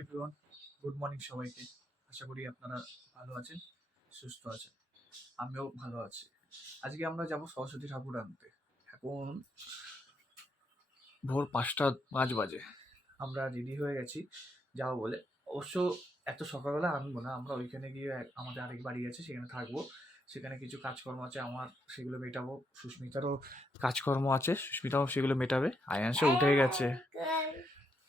Everyone, good morning সবাইকে। আশা করি আপনারা ভালো আছেন, সুস্থ আছেন। আমিও ভালো আছি। আজকে আমরা যাব সরস্বতী ঠাকুর আনতে। এখন ভোর 5:05 বাজে। আমরা রেডি হয়ে গেছি যাবো বলে। অবশ্য এত সকালবেলা আনবো না, আমরা ওইখানে গিয়ে আমাদের আরেক বাড়ি আছে, সেখানে থাকবো। সেখানে কিছু কাজকর্ম আছে আমার, সেগুলো মেটাবো। সুস্মিতারও কাজকর্ম আছে, সুস্মিতাও সেগুলো মেটাবে। আয়াংশও উঠে গেছে,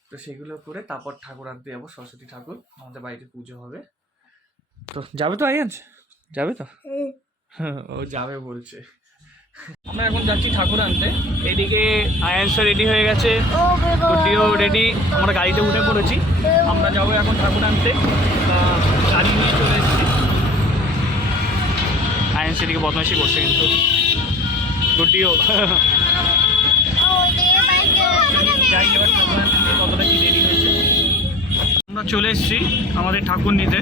তো সেগুলো করে তারপর ঠাকুর আনতে যাবো। সরস্বতী ঠাকুর আমাদের বাড়িতে পুজো হবে। তো যাবে তো আয়াঞ্জ? যাবে তো? ও যাবে বলছে। আমরা এখন যাচ্ছি ঠাকুর আনতে। এদিকে আয়াঞ্জ রেডি হয়ে গেছে, গুড্ডিও রেডি, আমরা গাড়িতে উঠে পড়েছি। আমরা যাবো এখন ঠাকুর আনতে, গাড়ি নিয়ে চলে এসেছি। আয়াঞ্জ এদিকে বদমাইশি করছে, কিন্তু গুড্ডিও যাই এবার ঠাকুর আনতে নিয়ে কতটা কি রেডি হয়েছে। আমরা চলে এসেছি আমাদের ঠাকুর নিতে।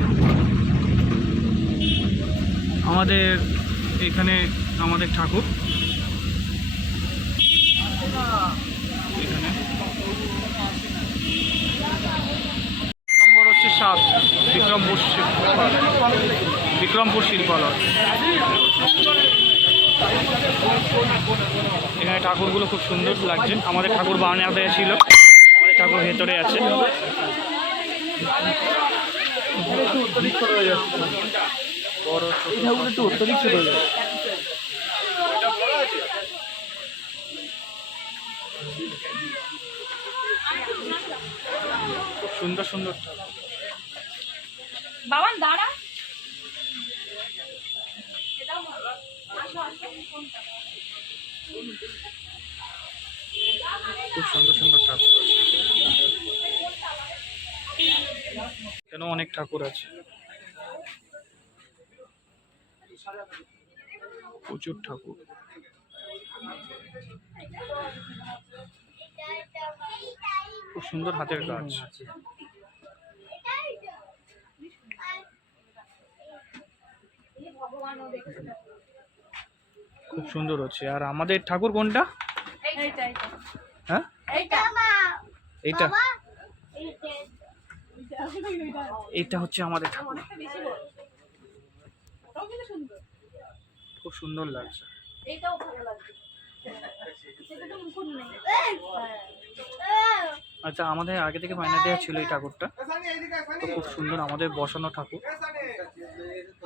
আমাদের এখানে আমাদের ঠাকুর এখানে নম্বর হচ্ছে 7, বিক্রমপুর শিল্পালয়। এখানে ঠাকুরগুলো খুব সুন্দর লাগছে। আমাদের ঠাকুর বারান্দাতে ছিল, আমাদের ঠাকুর ভেতরে আছে। বড় ঠাকুর একটু অতিরিক্ত হয়ে যাচ্ছে। খুব সুন্দর সুন্দর বাবান দাঁড়া, খুব সুন্দর সুন্দর ঠাকুর আছে। কেন অনেক ঠাকুর আছে, প্রচুর ঠাকুর। খুব সুন্দর হাতের কাজ, খুব সুন্দর হচ্ছে। আর আমাদের ঠাকুর কোনটা? হ্যাঁ, এইটা এইটা হচ্ছে আমাদের ঠাকুর। খুব সুন্দর লাগছে। আচ্ছা, আমাদের আগে থেকে বায়না দেওয়া ছিল এই ঠাকুরটা, তো খুব সুন্দর আমাদের বসানো ঠাকুর।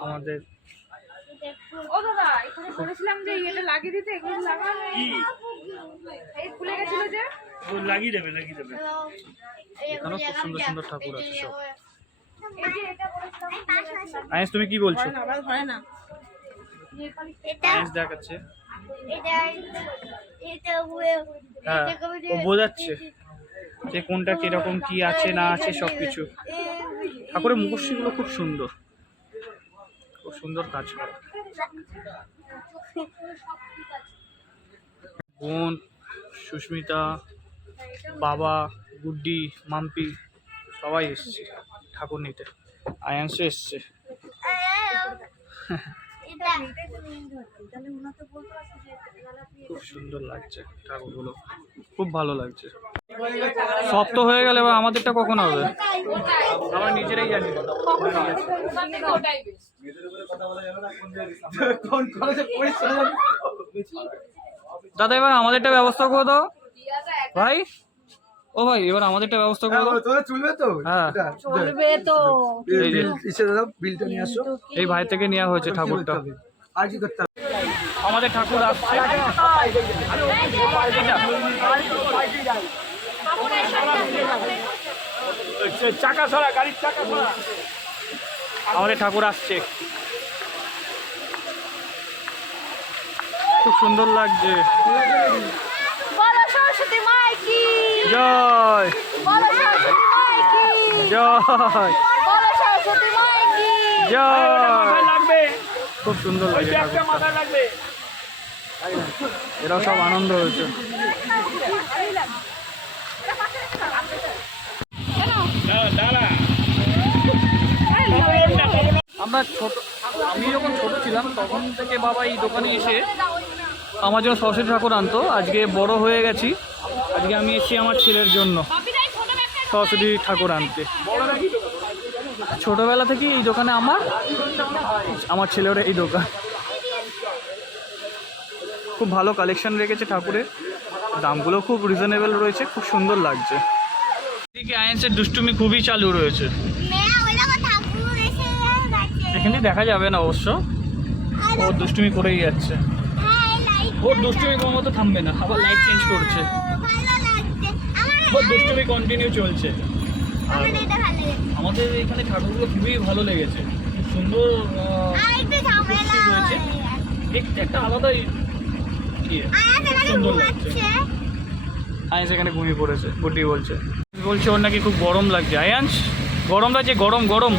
আমাদের ও দাদা এখানে বলেছিলাম যে এটা লাগিয়ে দিতে, এগুলো লাগানো এই খুলে গেছিল যে লাগিয়ে দেবে। এখানেও খুব সুন্দর সুন্দর ঠাকুর আছে সব। এই যে এটা বলেছিলাম। আয়েশ, তুমি কি বলছো? আবার হয় না, আয়েশ দেখাচ্ছে। এটা হ্যাঁ, ও বোঝাচ্ছে যে কোনটা কিরকম কি আছে না আছে সবকিছু। ঠাকুরের মুখশ্রীগুলো খুব সুন্দর, খুব সুন্দর কাজ করা। বোন, সুস্মিতা, বাবা, গুড্ডি, মাম্পি সবাই এসছে ঠাকুর নিতে। আয়াংশও এসছে। খুব সুন্দর লাগছে ঠাকুরগুলো, খুব ভালো লাগছে। সব তো হয়ে গেলে এবার আমাদেরটা কখন হবে আমরা নিজেরাই জানি না। দাদা এবার আমাদেরটা ব্যবস্থা করে দাও ভাই। ও ভাই, এবার আমাদেরটা ব্যবস্থা করে দাও। চলবে তো? হ্যাঁ চলবে তো। বিলটা নিয়ে আসো। এই ভাই থেকে নেওয়া হয়েছে ঠাকুরটা। আর কি করতে হবে? আমাদের ঠাকুর আসছে। চাকা ছড়া, গাড়ির চাকা ছড়া। আমাদের ঠাকুর আসছে, খুব সুন্দর লাগছে। বলো সরস্বতী মাই কি জয়, বলো সরস্বতী মাই কি জয়, বলো সরস্বতী মাই কি জয়। লাগবে, খুব সুন্দর লাগে ঠাকুরটা। মাথা লাগবে। এরা সব আনন্দ হয়েছে। আমরা আমি যখন ছোট ছিলাম তখন থেকে বাবা এই দোকানে এসে আমার জন্য সরস্বতী ঠাকুর আনতো। আজকে বড় হয়ে গেছি, আজকে আমি এসেছি আমার ছেলের জন্য। সরস্বতী ঠাকুর আনতে। ছোটবেলা থেকে এই দোকানে আমার ছেলেরা এই দোকান, খুব ভালো কালেকশন রেখেছে ঠাকুরের, দামগুলো খুব রিজনেবল রয়েছে, খুব সুন্দর লাগছে। এদিকে আয়েন্সের দুষ্টুমি খুবই চালু রয়েছে, এখানে দেখা যাবে না অবশ্য, ও দুষ্টুমি করেই যাচ্ছে, ওর দুষ্টুমি কোনো মতো থামবে না, আবার লাইট চেঞ্জ করছে, ওর দুষ্টুমি কন্টিনিউ চলছে। আর আমাদের এখানে ঠাকুরগুলো খুবই ভালো লেগেছে, খুব সুন্দর রয়েছে, দেখতে একটা আলাদাই সুন্দর লাগছে। আয়ান্স এখানে ঘুমিয়ে পড়েছে, গুটি বলছে ওর নাকি খুব গরম লাগছে। আয়ান্স গরম লাগছে, গরম গরম।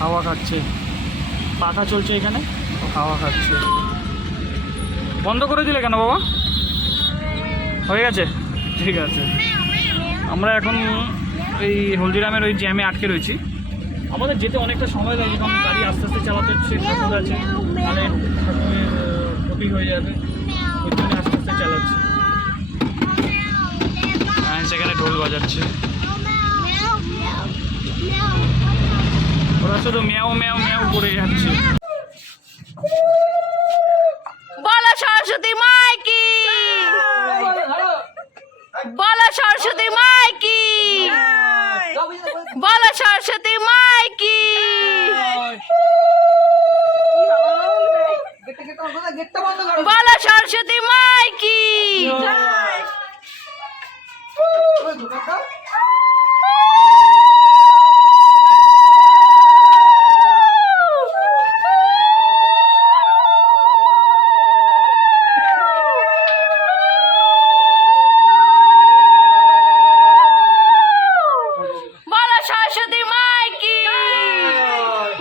হাওয়া খাচ্ছে, পাখা চলছে এখানে, হাওয়া খাচ্ছে। বন্ধ করে দিলে কেন বাবা? হয়ে গেছে, ঠিক আছে। আমরা এখন এই হলদিরামের ওই জ্যামে আটকে রয়েছি, আমাদের যেতে অনেকটা সময় লাগে, কারণ গাড়ি আস্তে আস্তে চালাতে হচ্ছে, ঠাকুর আছে, তাহলে ঠাকুরের ক্ষতি হয়ে যাবে, ওই জন্য আস্তে আস্তে চালাচ্ছি। হ্যাঁ, সেখানে ঢোল বাজাচ্ছে, ওরা শুধু ম্যাও ম্যাও ম্যাও করে যাচ্ছে। বলো সরস্বতী মাই কি, বলো সরস্বতী মাই কি, বলো সরস্বতী মাই কি। বলো সরস্বতী মাই কি। বলো সরস্বতী মাই কি,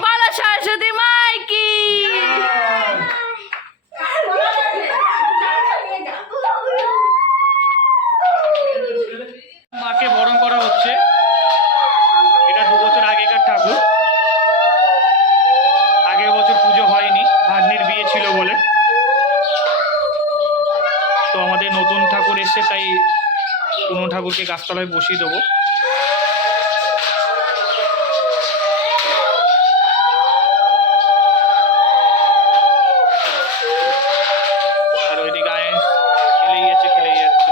বলো সরস্বতী মাই কি। মাকে বরণ করা হচ্ছে, এটা 2 বছর আগেকার ঠাকুর, আগের বছর পুজো হয়নি, ভাগ্নির বিয়ে ছিল বলে, তো আমাদের নতুন ঠাকুর এসছে, তাই পুরনো ঠাকুরকে গাছতলায় বসিয়ে দেবো। আর ওইদিকে আয়েন্স খেলেই যাচ্ছে, খেলেই যাচ্ছে।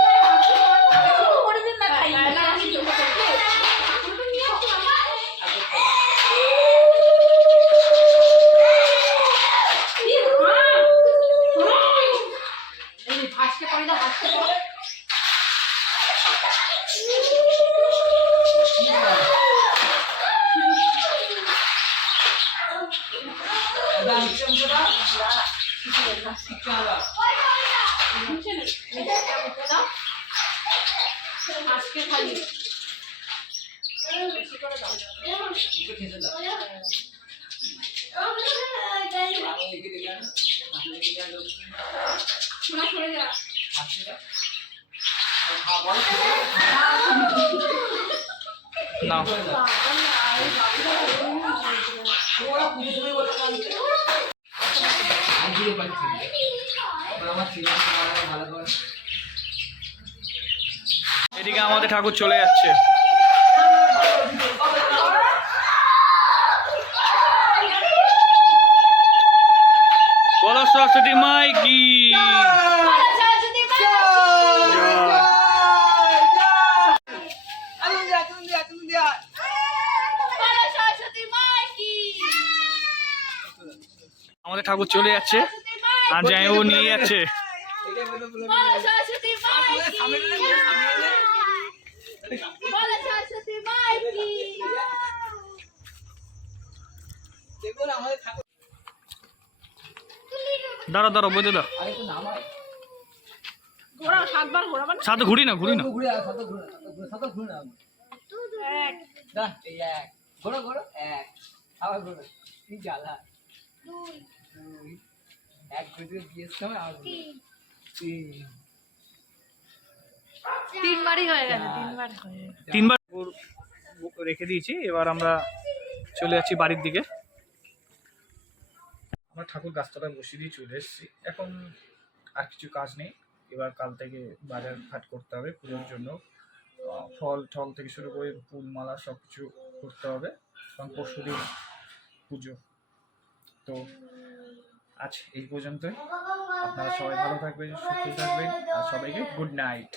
না এদিকে আমাদের ঠাকুর চলে যাচ্ছে। বলো সরস্বতী মাই কি। আমাদের ঠাকুর চলে যাচ্ছে, আর জামাইবাবু নিয়ে যাচ্ছে। দাঁড়া দাঁড়া বোঝে দাও, সাথে ঘুরি না ঘুরি না। তিনবার রেখে দিয়েছি, এবার আমরা চলে যাচ্ছি বাড়ির দিকে। আমরা ঠাকুর গাছতলায় বসিয়ে দিয়ে চলে এসেছি, এখন আর কিছু কাজ নেই, এবার কাল থেকে বাজার ঘাট করতে হবে পুজোর জন্য। ফল টল থেকে শুরু করে ফুলমালা সব কিছু করতে হবে, কারণ পরশু দিন পুজো। তো আজ এই পর্যন্তই। আপনারা সবাই ভালো থাকবেন, সুস্থ থাকবেন, আর সবাইকে গুড নাইট।